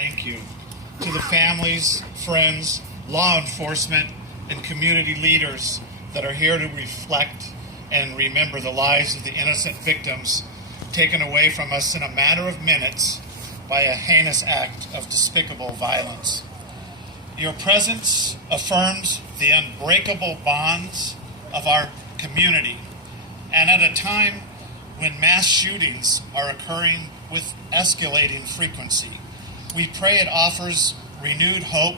Thank you. To the families, friends, law enforcement, and community leaders that are here to reflect and remember the lives of the innocent victims taken away from us in a matter of minutes by a heinous act of despicable violence. Your presence affirms the unbreakable bonds of our community, and at a time when mass shootings are occurring with escalating frequency, we pray it offers renewed hope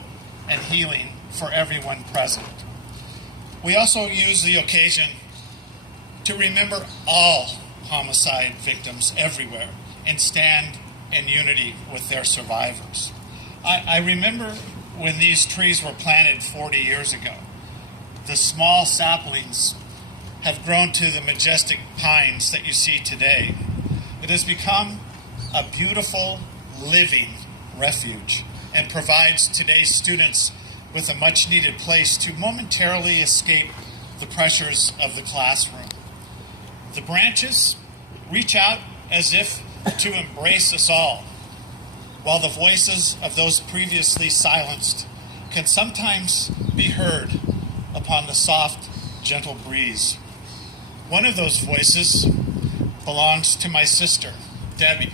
and healing for everyone present. We also use the occasion to remember all homicide victims everywhere and stand in unity with their survivors. I remember when these trees were planted 40 years ago. The small saplings have grown to the majestic pines that you see today. It has become a beautiful, living refuge and provides today's students with a much-needed place to momentarily escape the pressures of the classroom. The branches reach out as if to embrace us all, while the voices of those previously silenced can sometimes be heard upon the soft, gentle breeze. One of those voices belongs to my sister, Debbie.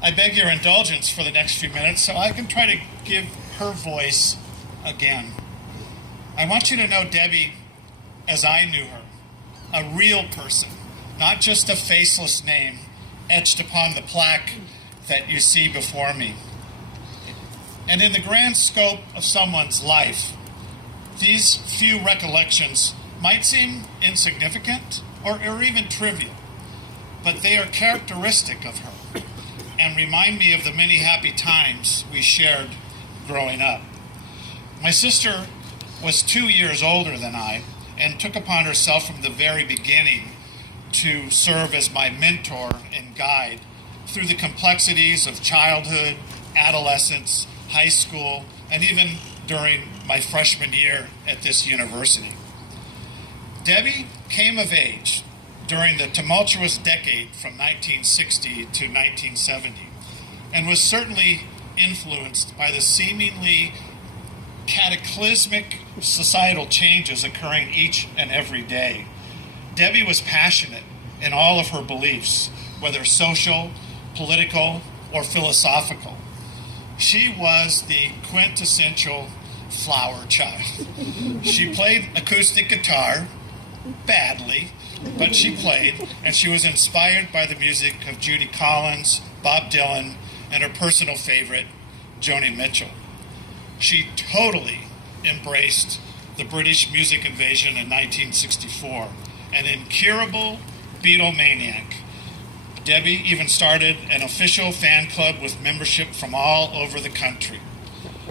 I beg your indulgence for the next few minutes so I can try to give her voice again. I want you to know Debbie as I knew her, a real person, not just a faceless name etched upon the plaque that you see before me. And in the grand scope of someone's life, these few recollections might seem insignificant or even trivial, but they are characteristic of her and remind me of the many happy times we shared growing up. My sister was 2 years older than I and took upon herself from the very beginning to serve as my mentor and guide through the complexities of childhood, adolescence, high school, and even during my freshman year at this university. Debbie came of age during the tumultuous decade from 1960 to 1970 and was certainly influenced by the seemingly cataclysmic societal changes occurring each and every day. Debbie was passionate in all of her beliefs, whether social, political, or philosophical. She was the quintessential flower child. She played acoustic guitar, badly, but she played, and she was inspired by the music of Judy Collins, Bob Dylan, and her personal favorite, Joni Mitchell. She totally embraced the British music invasion in 1964, an incurable Beatlemaniac. Debbie even started an official fan club with membership from all over the country.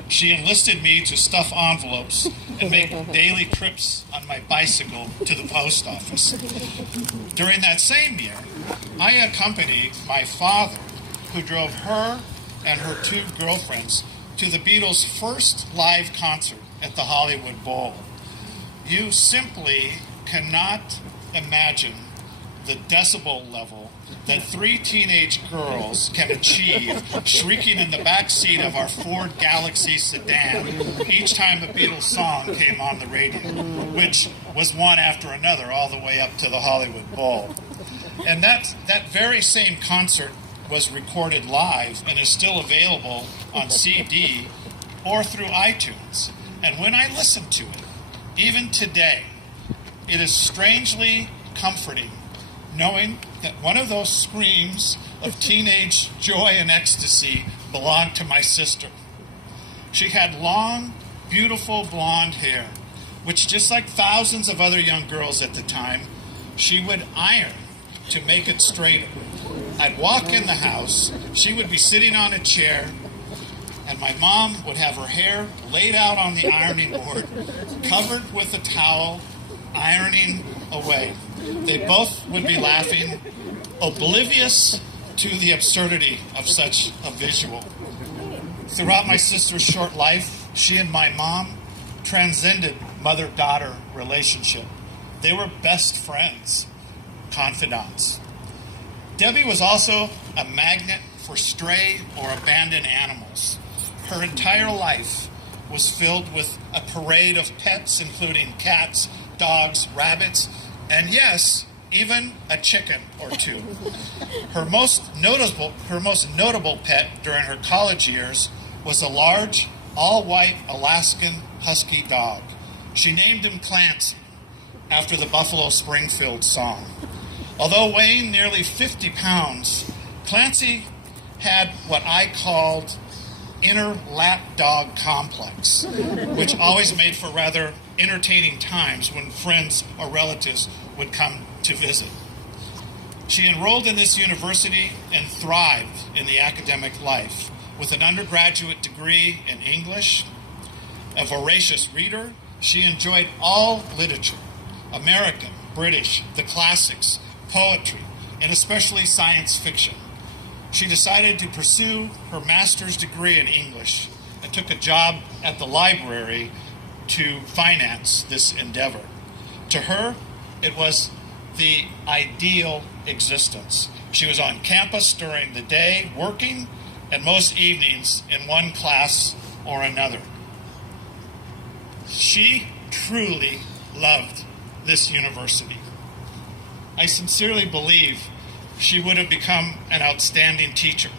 She enlisted me to stuff envelopes and make daily trips on my bicycle to the post office. During that same year, I accompanied my father, who drove her and her 2 girlfriends to the Beatles' first live concert at the Hollywood Bowl. You simply cannot imagine the decibel level that 3 teenage girls can achieve shrieking in the back seat of our Ford Galaxy sedan each time a Beatles song came on the radio, which was one after another all the way up to the Hollywood Bowl. And that very same concert was recorded live and is still available on CD or through iTunes. And when I listen to it, even today, it is strangely comforting knowing that one of those screams of teenage joy and ecstasy belonged to my sister. She had long, beautiful blonde hair, which, just like thousands of other young girls at the time, she would iron to make it straighter. I'd walk in the house, she would be sitting on a chair, and my mom would have her hair laid out on the ironing board, covered with a towel, ironing away. They both would be laughing, oblivious to the absurdity of such a visual. Throughout my sister's short life, she and my mom transcended mother-daughter relationship. They were best friends, confidants. Debbie was also a magnet for stray or abandoned animals. Her entire life was filled with a parade of pets, including cats, dogs, rabbits, and yes, even a chicken or two. Her most notable pet during her college years was a large, all-white Alaskan husky dog. She named him Clancy, after the Buffalo Springfield song. Although weighing nearly 50 pounds, Clancy had what I called inner lap dog complex, which always made for rather entertaining times when friends or relatives would come to visit. She enrolled in this university and thrived in the academic life with an undergraduate degree in English. A voracious reader, she enjoyed all literature, American, British, the classics, poetry, and especially science fiction. She decided to pursue her master's degree in English and took a job at the library to finance this endeavor. To her, it was the ideal existence. She was on campus during the day, working, and most evenings in one class or another. She truly loved this university. I sincerely believe she would have become an outstanding teacher,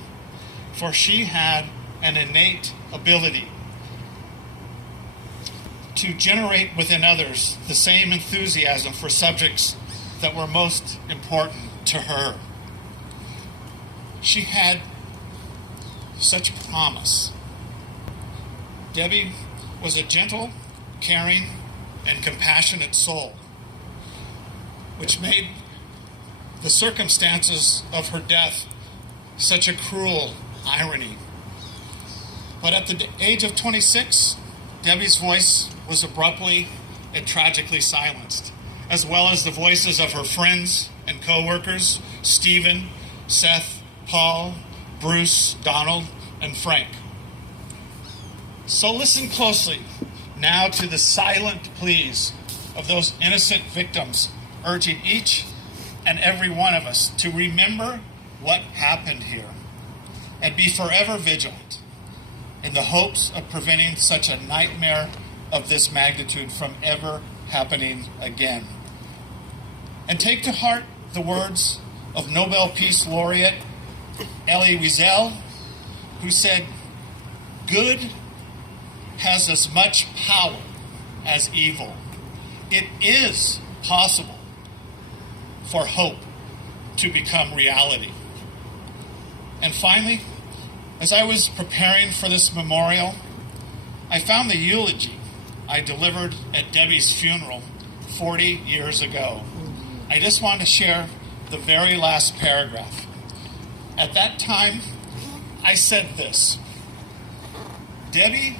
for she had an innate ability to generate within others the same enthusiasm for subjects that were most important to her. She had such promise. Debbie was a gentle, caring, and compassionate soul, which made the circumstances of her death such a cruel irony. But at the age of 26, Debbie's voice was abruptly and tragically silenced, as well as the voices of her friends and co-workers, Stephen, Seth, Paul, Bruce, Donald, and Frank. So listen closely now to the silent pleas of those innocent victims, urging each and every one of us to remember what happened here and be forever vigilant in the hopes of preventing such a nightmare of this magnitude from ever happening again. And take to heart the words of Nobel Peace Laureate Elie Wiesel, who said, "Good has as much power as evil. It is possible for hope to become reality." And finally, as I was preparing for this memorial, I found the eulogy I delivered at Debbie's funeral 40 years ago. I just want to share the very last paragraph. At that time, I said this: Debbie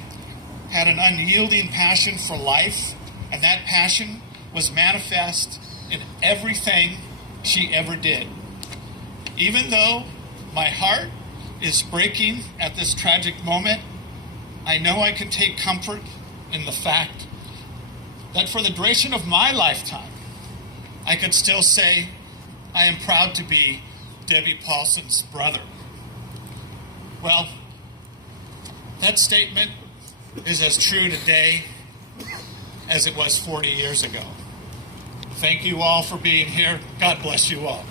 had an unyielding passion for life, and that passion was manifest in everything she ever did. Even though my heart is breaking at this tragic moment, I know I can take comfort in the fact that for the duration of my lifetime, I could still say I am proud to be Debbie Paulsen's brother. Well, that statement is as true today as it was 40 years ago. Thank you all for being here. God bless you all.